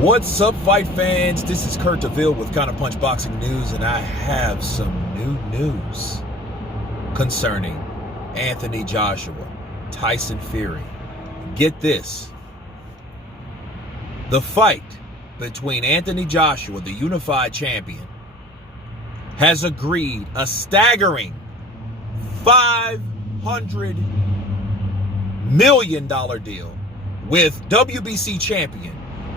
What's up, fight fans? This is Kurt DeVille with Counterpunch Boxing News, and I have some new news concerning Anthony Joshua, Tyson Fury. Get this. The fight between Anthony Joshua, the unified champion, has agreed a staggering $500 million deal with WBC champion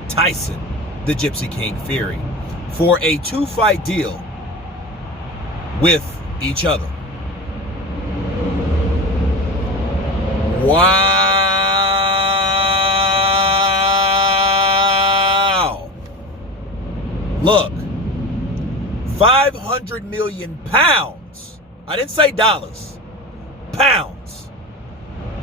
Tyson, the Gypsy King Fury, for a two-fight deal with each other. Wow! Look, 500 million pounds. I didn't say dollars. Pounds.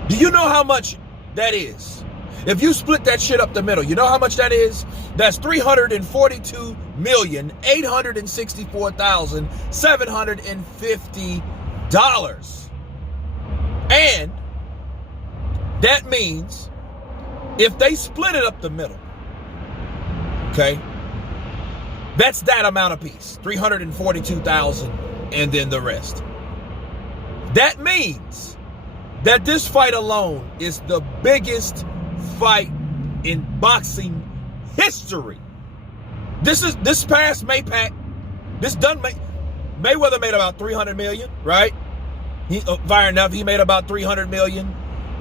Do you know how much that is? If you split that shit up the middle, you know how much that is? That's $342,864,750. And that means if they split it up the middle, okay, that's that amount apiece, 342,000 and then the rest. That means that this fight alone is the biggest fight in boxing history. This past Mayweather made about 300 million, right? Fair enough, he made about 300 million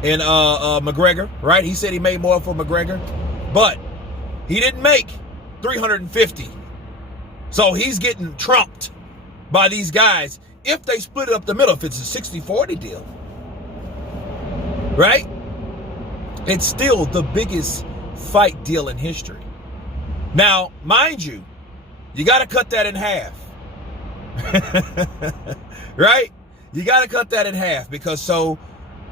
in McGregor, right? He said he made more for McGregor, but he didn't make 350. So he's getting trumped by these guys if they split it up the middle, if it's a 60-40 deal, right? It's still the biggest fight deal in history. Now, mind you, you got to cut that in half. Right? You got to cut that in half, because so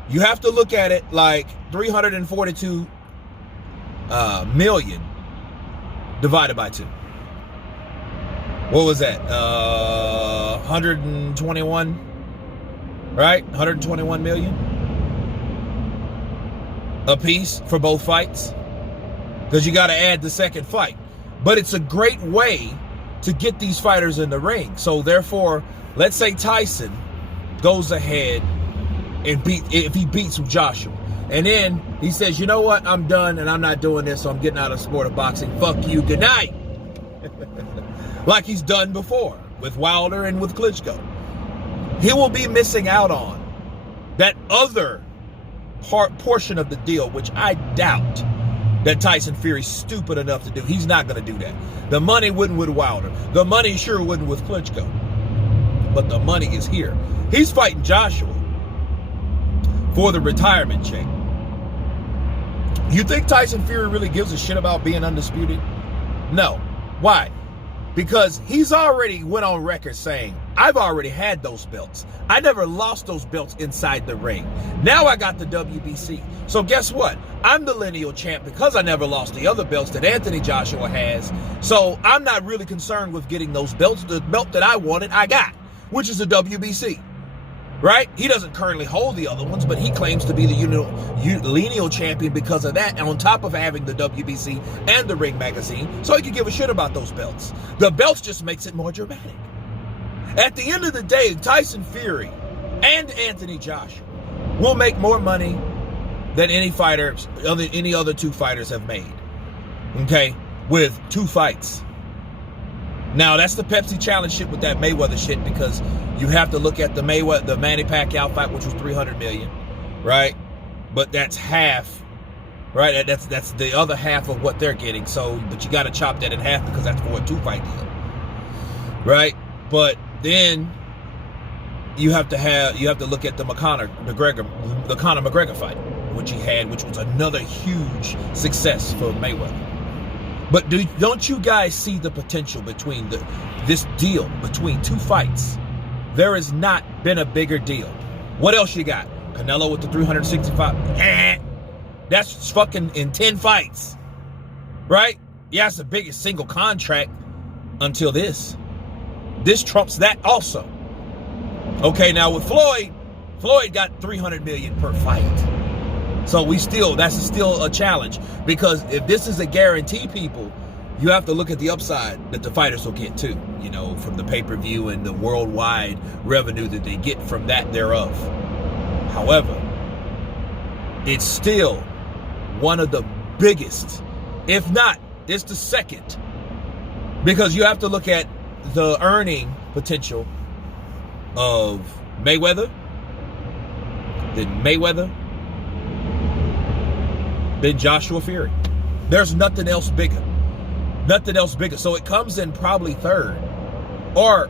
you have to look at it like 342 million divided by 2. What was that? 121, right? 121 million a piece for both fights, because you got to add the second fight. But it's a great way to get these fighters in the ring. So therefore, let's say Tyson goes ahead and if he beats Joshua, and then he says, you know what, I'm done and I'm not doing this, so I'm getting out of the sport of boxing. Fuck you, good night. Like he's done before with Wilder and with Klitschko. He will be missing out on that other portion of the deal, which I doubt that Tyson Fury's stupid enough to do. He's not going to do that. The money wouldn't with Wilder. The money sure wouldn't with Klitschko. But the money is here. He's fighting Joshua for the retirement check. You think Tyson Fury really gives a shit about being undisputed? No. Why? Because he's already went on record saying, I've already had those belts. I never lost those belts inside the ring. Now I got the WBC. So guess what? I'm the lineal champ because I never lost the other belts that Anthony Joshua has. So I'm not really concerned with getting those belts. The belt that I wanted, I got, which is the WBC. Right? He doesn't currently hold the other ones, but he claims to be the lineal champion because of that, on top of having the WBC and the Ring magazine, so he can give a shit about those belts. The belts just makes it more dramatic. At the end of the day, Tyson Fury and Anthony Joshua will make more money than any other two fighters have made, okay, with two fights. Now, that's the Pepsi Challenge shit with that Mayweather shit, because you have to look at the Manny Pacquiao fight, which was 300 million, right? But that's half, right? That's the other half of what they're getting. So, but you got to chop that in half because that's for a two-fight deal, right? But then you have to look at the Conor McGregor fight, which he had, which was another huge success for Mayweather. But don't you guys see the potential between this deal between two fights? There has not been a bigger deal. What else you got? Canelo with the 365. That's fucking in 10 fights, right? Yeah, it's the biggest single contract until this. This trumps that also. Okay, now with Floyd got 300 million per fight. So that's still a challenge, because if this is a guarantee, people, you have to look at the upside that the fighters will get too, you know, from the pay-per-view and the worldwide revenue that they get from that thereof. However, it's still one of the biggest, if not, it's the second, because you have to look at the earning potential of Mayweather, then Joshua Fury. There's nothing else bigger. Nothing else bigger. So it comes in probably third. Or,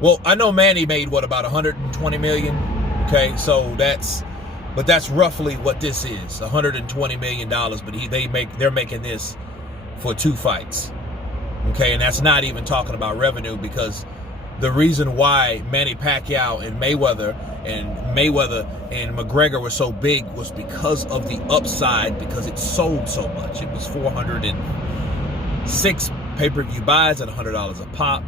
well, I know Manny made what, about 120 million? Okay, so that's roughly what this is, $120 million. But they're making this for 2 fights. Okay, and that's not even talking about revenue, because the reason why Manny Pacquiao and Mayweather and McGregor were so big was because of the upside, because it sold so much. It was 406 pay-per-view buys at $100 a pop,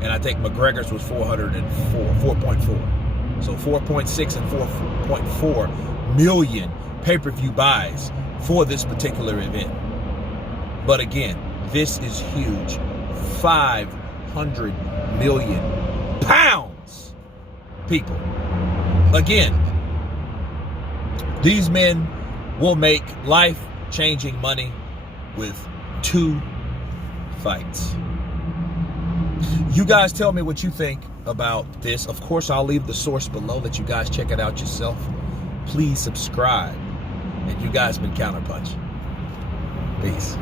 and I think McGregor's was 4.4. So 4.6 and 4.4 million pay-per-view buys for this particular event. But again, this is huge. 500 million pounds, people. Again, these men will make life-changing money with 2 fights. You guys tell me what you think about this. Of course, I'll leave the source below. Let you guys check it out yourself. Please subscribe. And you guys been Counterpunch. Peace.